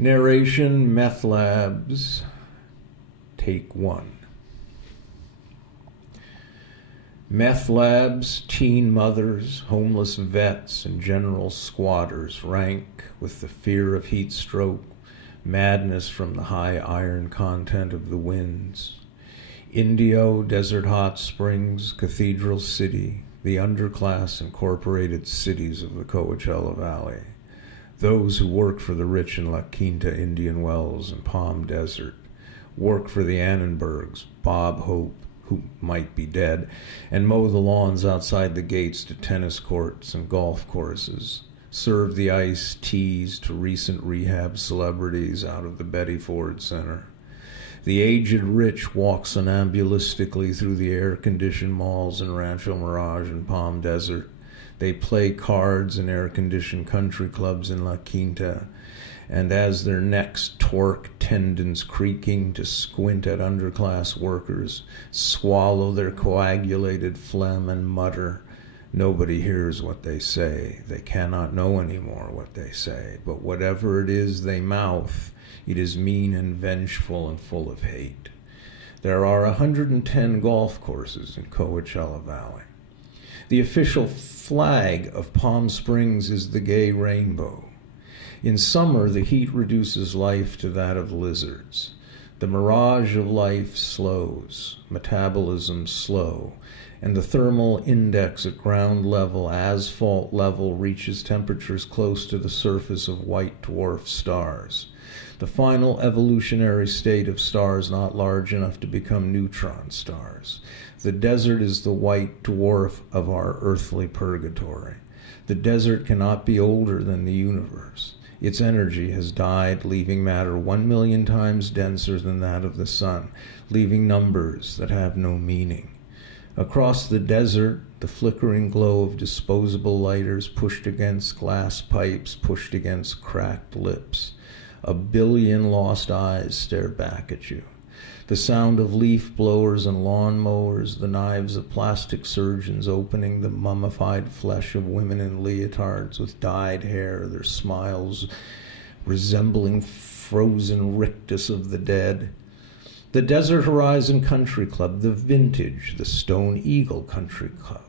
Narration Meth Labs, Take 1. Meth labs, teen mothers, homeless vets, and general squatters rank with the fear of heat stroke, madness from the high iron content of the winds. Indio, Desert Hot Springs, Cathedral City, the underclass incorporated cities of the Coachella Valley. Those who work for the rich in La Quinta, Indian Wells, and Palm Desert, work for the Annenbergs, Bob Hope, who might be dead, and mow the lawns outside the gates to tennis courts and golf courses, serve the iced teas to recent rehab celebrities out of the Betty Ford Center. The aged rich walk somnambulistically through the air-conditioned malls in Rancho Mirage and Palm Desert. They play cards in air-conditioned country clubs in La Quinta, and as their necks torque, tendons creaking to squint at underclass workers, swallow their coagulated phlegm and mutter. Nobody hears what they say. They cannot know anymore what they say, but whatever it is they mouth, it is mean and vengeful and full of hate. There are 110 golf courses in Coachella Valley. The official flag of Palm Springs is the gay rainbow. In summer, the heat reduces life to that of lizards. The mirage of life slows, metabolism slow, and the thermal index at ground level, asphalt level, reaches temperatures close to the surface of white dwarf stars. The final evolutionary state of stars not large enough to become neutron stars. The desert is the white dwarf of our earthly purgatory. The desert cannot be older than the universe. Its energy has died, leaving matter 1,000,000 times denser than that of the sun, leaving numbers that have no meaning. Across the desert, the flickering glow of disposable lighters pushed against glass pipes, pushed against cracked lips. 1,000,000,000 lost eyes stare back at you. The sound of leaf blowers and lawn mowers, the knives of plastic surgeons opening the mummified flesh of women in leotards with dyed hair, their smiles resembling frozen rictus of the dead. The Desert Horizon Country Club, the Vintage, the Stone Eagle Country Club.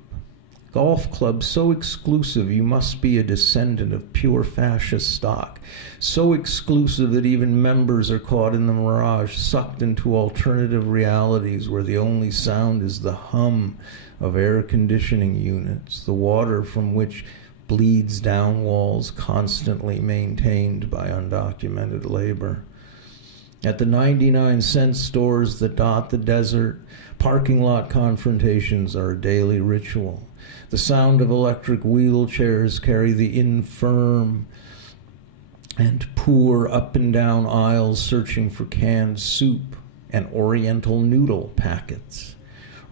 Golf clubs so exclusive you must be a descendant of pure fascist stock, so exclusive that even members are caught in the mirage, sucked into alternative realities where the only sound is the hum of air conditioning units, the water from which bleeds down walls constantly maintained by undocumented labor. At the 99-cent stores that dot the desert, parking lot confrontations are a daily ritual. The sound of electric wheelchairs carry the infirm and poor up and down aisles searching for canned soup and oriental noodle packets,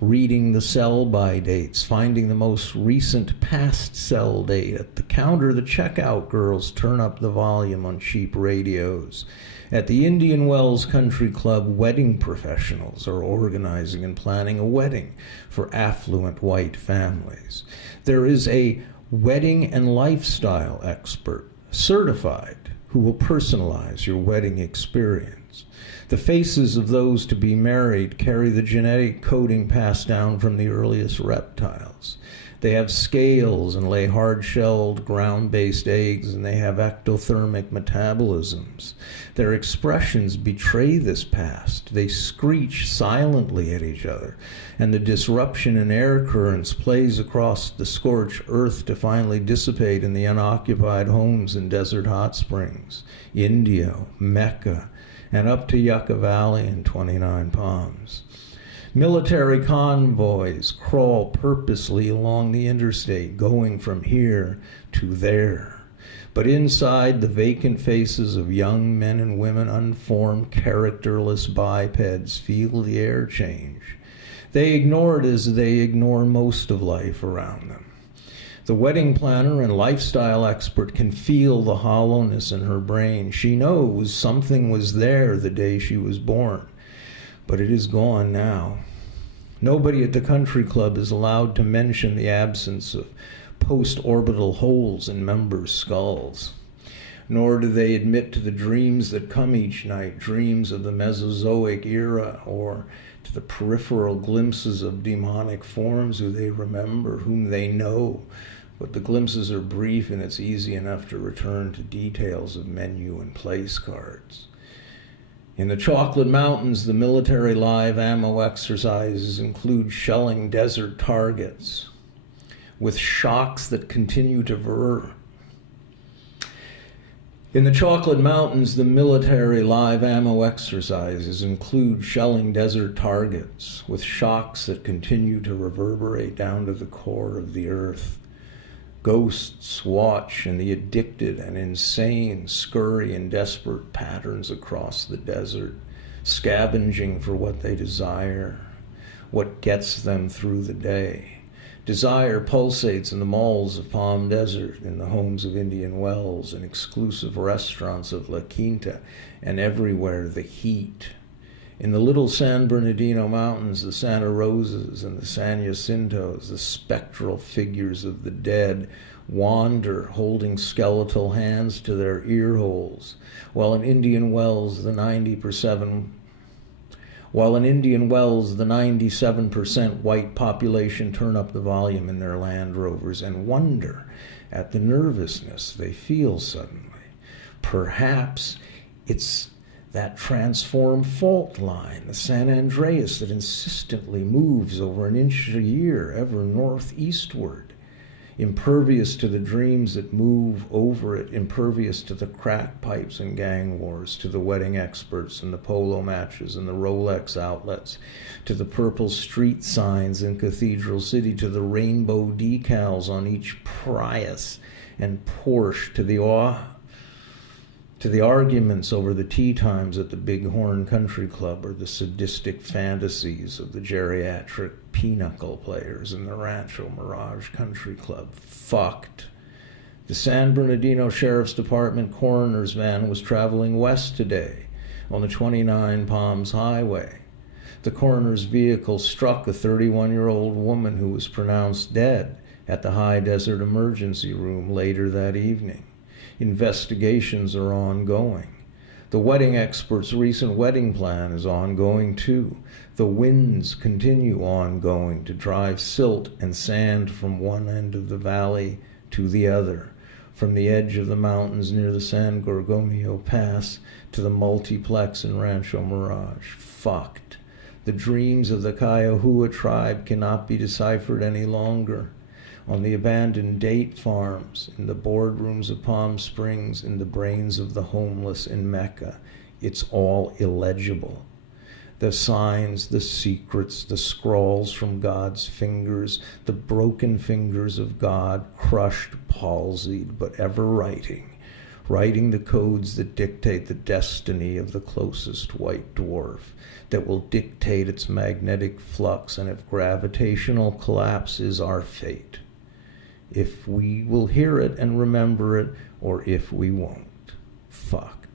reading the sell-by dates, finding the most recent past sell date. At the counter, the checkout girls turn up the volume on cheap radios. At the Indian Wells Country Club, wedding professionals are organizing and planning a wedding for affluent white families. There is a wedding and lifestyle expert, certified, who will personalize your wedding experience. The faces of those to be married carry the genetic coding passed down from the earliest reptiles. They have scales and lay hard-shelled, ground-based eggs, and they have ectothermic metabolisms. Their expressions betray this past. They screech silently at each other, and the disruption in air currents plays across the scorched earth to finally dissipate in the unoccupied homes in Desert Hot Springs, Indio, Mecca, and up to Yucca Valley and 29 Palms. Military convoys crawl purposely along the interstate, going from here to there. But inside, the vacant faces of young men and women, unformed, characterless bipeds, feel the air change. They ignore it as they ignore most of life around them. The wedding planner and lifestyle expert can feel the hollowness in her brain. She knows something was there the day she was born, but it is gone now. Nobody at the country club is allowed to mention the absence of post-orbital holes in members' skulls. nor do they admit to the dreams that come each night, dreams of the Mesozoic era, or to the peripheral glimpses of demonic forms who they remember, whom they know. But the glimpses are brief, and it's easy enough to return to details of menu and place cards. In the Chocolate Mountains, the military live ammo exercises include shelling desert targets with shocks that continue to In the Chocolate Mountains, the military live ammo exercises include shelling desert targets with shocks that continue to reverberate down to the core of the earth. Ghosts watch, and the addicted and insane scurry in desperate patterns across the desert, scavenging for what they desire, what gets them through the day. Desire pulsates in the malls of Palm Desert, in the homes of Indian Wells, and exclusive restaurants of La Quinta, and everywhere the heat. In the little San Bernardino Mountains, the Santa Rosas and the San Jacintos, the spectral figures of the dead wander, holding skeletal hands to their ear holes, while in Indian Wells, the 97% white population turn up the volume in their Land Rovers and wonder at the nervousness they feel suddenly. Perhaps it's that transformed fault line, the San Andreas, that insistently moves over an inch a year ever northeastward, impervious to the dreams that move over it, impervious to the crack pipes and gang wars, to the wedding experts and the polo matches and the Rolex outlets, to the purple street signs in Cathedral City, to the rainbow decals on each Prius and Porsche, to the arguments over the tea times at the Bighorn Country Club, or the sadistic fantasies of the geriatric pinochle players in the Rancho Mirage Country Club. Fucked. The San Bernardino Sheriff's Department coroner's van was traveling west today on the 29 Palms Highway. The coroner's vehicle struck a 31-year-old woman who was pronounced dead at the High Desert Emergency Room later that evening. Investigations are ongoing. The wedding expert's recent wedding plan is ongoing too. The winds continue ongoing to drive silt and sand from one end of the valley to the other, from the edge of the mountains near the San Gorgonio Pass to the multiplex in Rancho Mirage. Fucked. The dreams of the Kiowa tribe cannot be deciphered any longer. On the abandoned date farms, in the boardrooms of Palm Springs, in the brains of the homeless in Mecca, it's all illegible. The signs, the secrets, the scrawls from God's fingers, the broken fingers of God, crushed, palsied, but ever writing the codes that dictate the destiny of the closest white dwarf, that will dictate its magnetic flux, and if gravitational collapse is our fate. If we will hear it and remember it, or if we won't. Fuck.